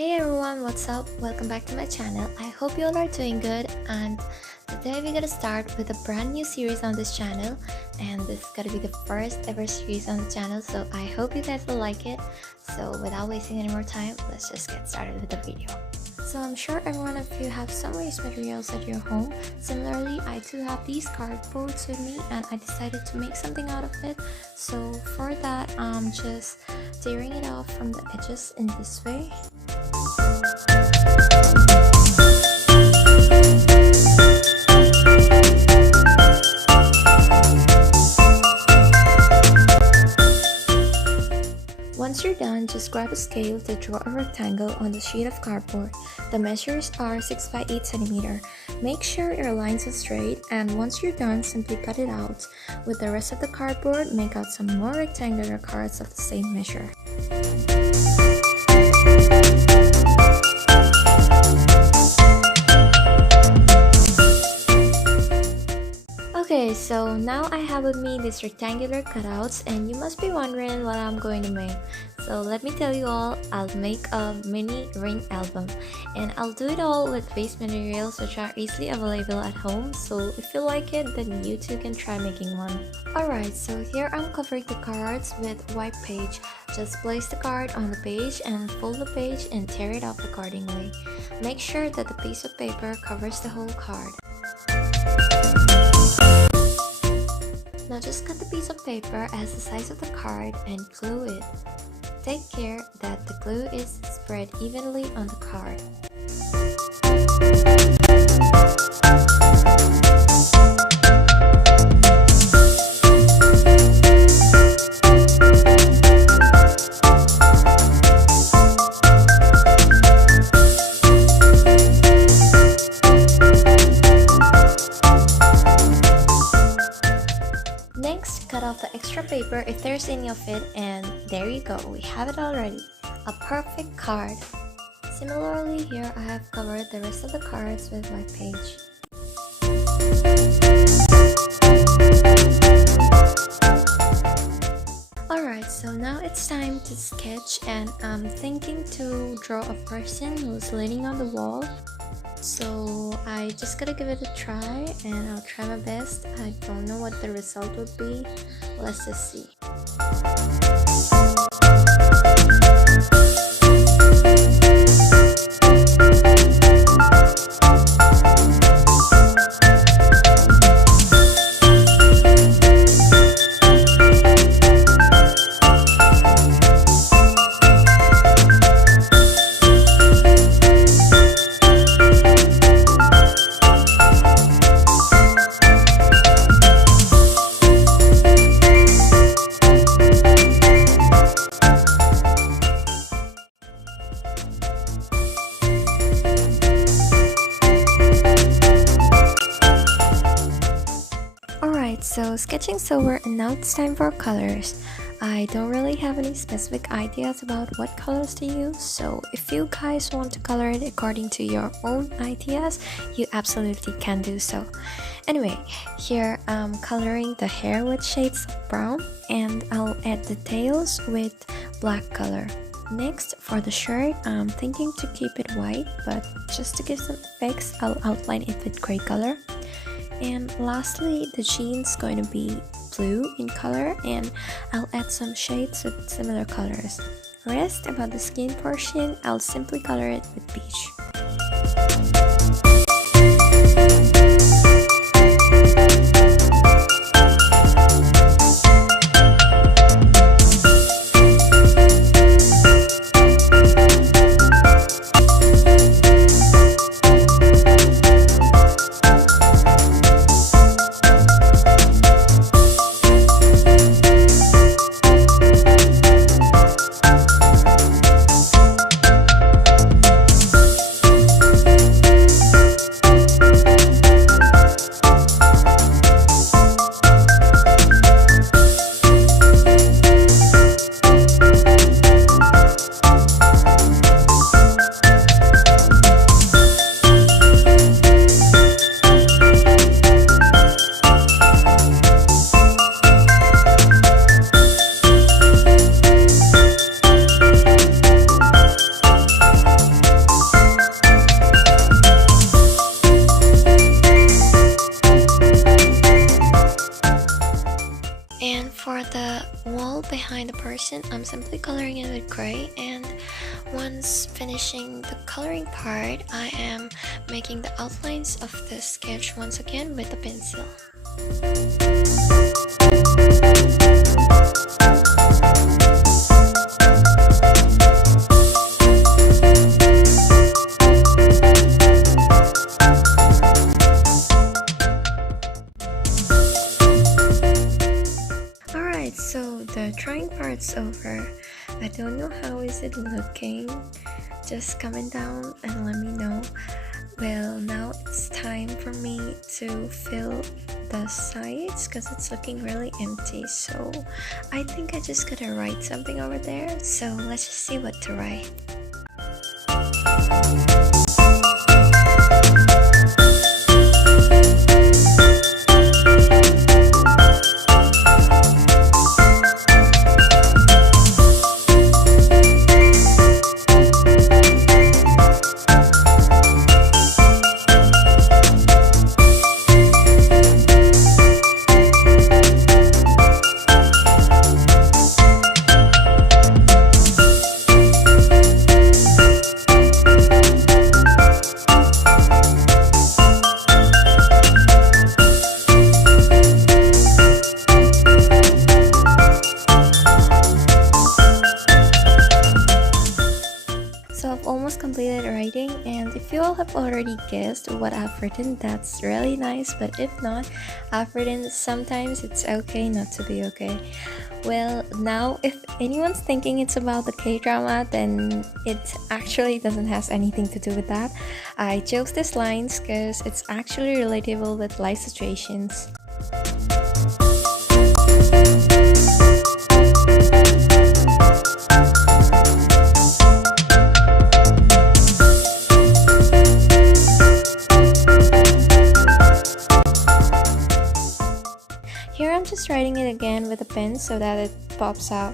Hey everyone, what's up? Welcome back to my channel. I hope you all are doing good, and today we're gonna start with a brand new series on this channel, and this is gonna be the first ever series on the channel, so I hope you guys will like it. So without wasting any more time, let's just get started with the video. So I'm sure every one of you have some waste materials at your home. Similarly, I too have these cardboards with me and I decided to make something out of it. So for that, I'm just tearing it off from the edges in this way. Once you're done, just grab a scale to draw a rectangle on the sheet of cardboard. The measures are 6 by 8 cm. Make sure your lines are straight, and once you're done, simply cut it out. With the rest of the cardboard, make out some more rectangular cards of the same measure. Okay, so now I have with me these rectangular cutouts, and you must be wondering what I'm going to make. So let me tell you all, I'll make a mini ring album, and I'll do it all with waste materials which are easily available at home. So if you like it, then you too can try making one. Alright, so here I'm covering the cards with white page. Just place the card on the page and fold the page and tear it off accordingly. Make sure that the piece of paper covers the whole card. Now just cut the piece of paper as the size of the card and glue it. Take care that the glue is spread evenly on the card. Next, cut off the extra paper if there's any of it, and there you go, we have it already. A perfect card. Similarly, here I have covered the rest of the cards with white page. Alright, so now it's time to sketch, and I'm thinking to draw a person who's leaning on the wall. So I just gotta give it a try, and I'll try my best. I don't know what the result would be. Let's just see. So sketching's over, and now it's time for colors. I don't really have any specific ideas about what colors to use, so if you guys want to color it according to your own ideas, you absolutely can do so. Anyway, here I'm coloring the hair with shades of brown, and I'll add the tails with black color. Next, for the shirt, I'm thinking to keep it white, but just to give some effects, I'll outline it with gray color. And lastly, the jeans going to be blue in color, and I'll add some shades with similar colors. Rest about the skin portion, I'll simply color it with peach. behind the person, I'm simply coloring it with gray, and once finishing the coloring part, I am making the outlines of the sketch once again with the pencil. Alright, so the drawing part's over. I don't know how is it looking. Just comment down and let me know. Well, now it's time for me to fill the sides because it's looking really empty. So I think I just gotta write something over there. So let's just see what to write. So I've almost completed writing, and if you all have already guessed what I've written, that's really nice. But if not, I've written sometimes it's okay not to be okay. Well, now if anyone's thinking it's about the K-drama, then it actually doesn't have anything to do with that. I chose these lines because it's actually relatable with life situations. Here I'm just writing it again with a pen so that it pops out.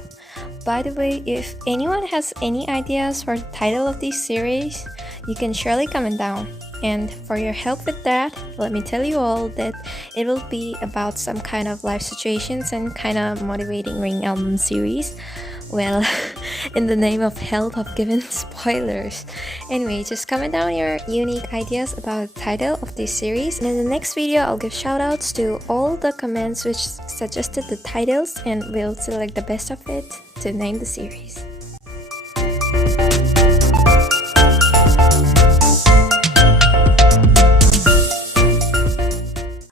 By the way, if anyone has any ideas for the title of this series, you can surely comment down. And for your help with that, let me tell you all that it will be about some kind of life situations and kind of motivating ring album series. Well, in the name of health, I've given spoilers. Anyway, just comment down your unique ideas about the title of this series. And in the next video, I'll give shoutouts to all the comments which suggested the titles, and we'll select the best of it to name the series.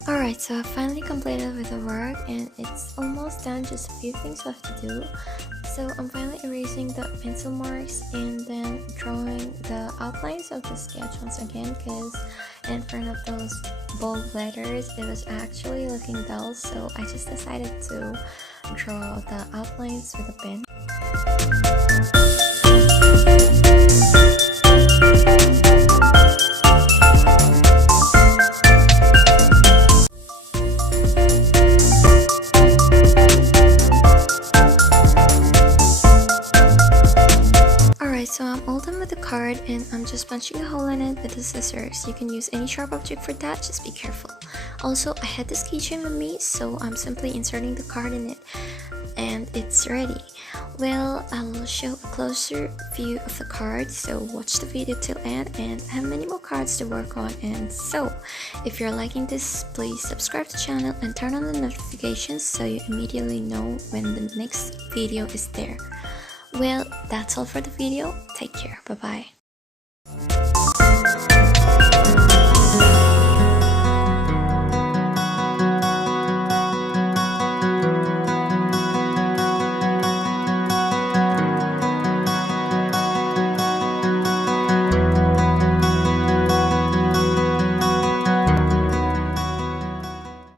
Alright, so I finally completed with the work and it's almost done, just a few things left to do. So I'm finally erasing the pencil marks and then drawing the outlines of the sketch once again, because in front of those bold letters it was actually looking dull, so I just decided to draw the outlines with a pen. So I'm all done with the card and I'm just punching a hole in it with the scissors. You can use any sharp object for that, just be careful. Also, I had this keychain with me, so I'm simply inserting the card in it and it's ready. Well, I'll show a closer view of the card, so watch the video till end, and I have many more cards to work on. And so, if you're liking this, please subscribe to the channel and turn on the notifications so you immediately know when the next video is there. Well, that's all for the video. Take care. Bye-bye.